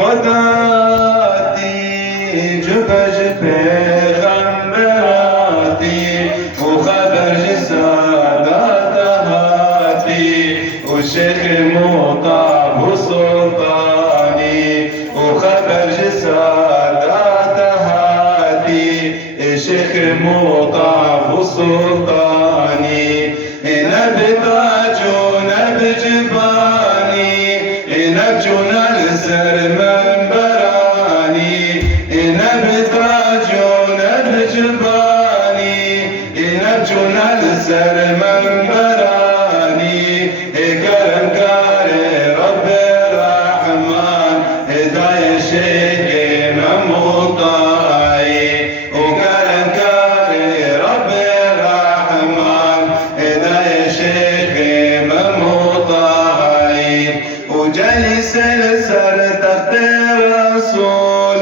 خداتی جبج پیغمبراتی و خبر سادات هاتی و شیخ مطاع و سلطانی و خبر سادات هاتی شيخ مطاع وسلطاني نبتاجنا بجباني نبجنا لسر منبراني نبتاجنا بجباني نبجنا لسر منبراني كرم كاري رب الرحمن هداية شيخ مطاعي وجلس لسر تحت الرسول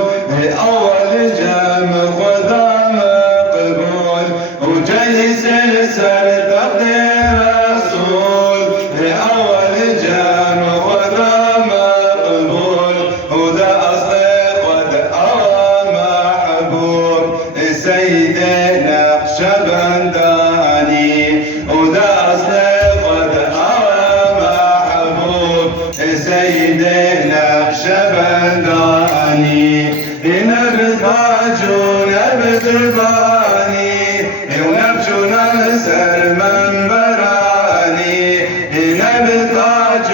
أول جام خدا مقبول وجلس لسر تحت الرسول أول جام خدا مقبول وده أصدق وده محبوب سيدنا نقشبنداني وده أصدق وده سيدنا نقشبنداني نبتاج ونبتباني ونبجنا لسر منبراني نبتاج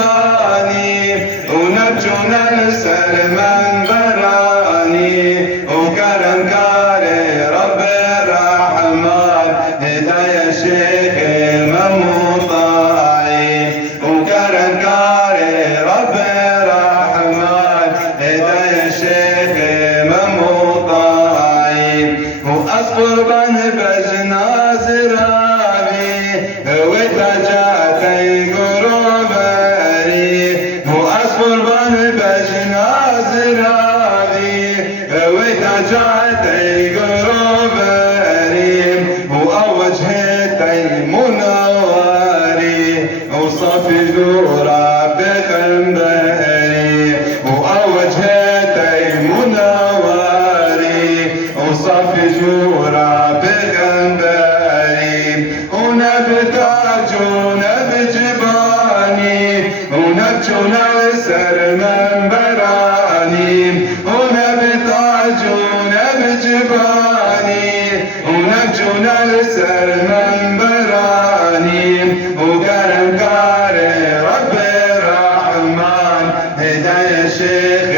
ونبتباني ونبجنا لسر منبراني وكرم كاري رب الرحمن هداية شيخ مطاعي وكرم كاري رب الرحمن هداية شيخ مطاعي وأصبر بنبج نازراني وتجاتي قرباني وأصبر بنبج نازراني وتجاتي قرباني وأوجهتي منوري وصفي جورا بخنبري وأوجهتي منوري وصفي جورا بخنبري ونبتاج ونبجباني ونبجنا لسر منبراني ونبتاج ونبجباني ونبجنا لسر منبراني وكرم كاري رب الرحمن هداية شيخ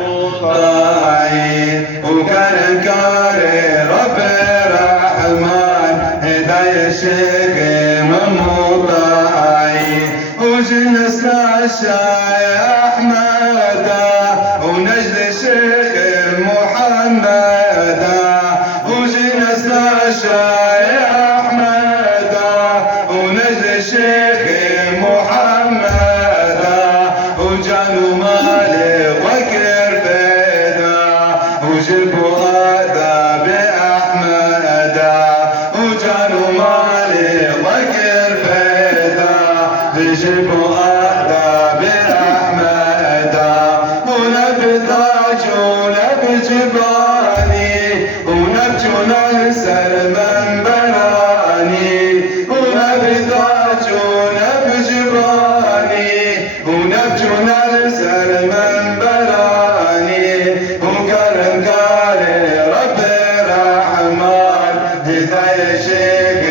مطاعي وكرم كاري رب الرحمن هداية شيخ مطاعي وجلس العشاء أحمدا ونجد شيخ محمدا وجلس العشاء أحمدا ونجد شيخ محمدا وجعلوا مالي وكر فدا وجلبوا هذا بأحمدا وجعلوا مالي وكر فدا وجلبوا هذا بأحمدا ونبتاج ونبجباني ونبجنا لسر منبراني ونبتاج ونبجباني ونبجنا لسر منبراني وكرم كاري رب الرحمن هداية شيخ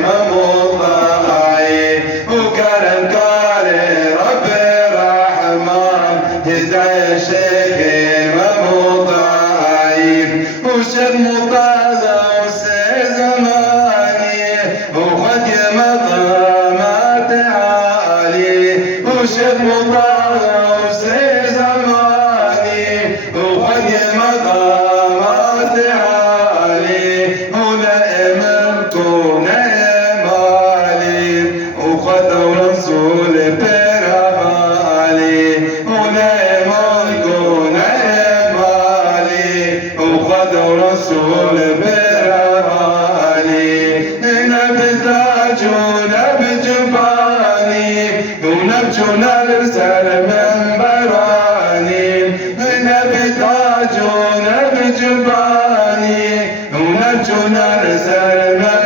مطاعي وكرم كاري رب الرحمن هداية شيخ مطاعي وشيخ مطاعي وسيزماني وخد مقامات عالي وشيخ مطاعي وسيزماني وخد مقامات عالي ونائم الكون مالي وخدوا رسول برغالي ونائم الكون مالي وخدوا رسول برغالي نبتاج ونبجباني ونبجنا لسر منبراني چون سر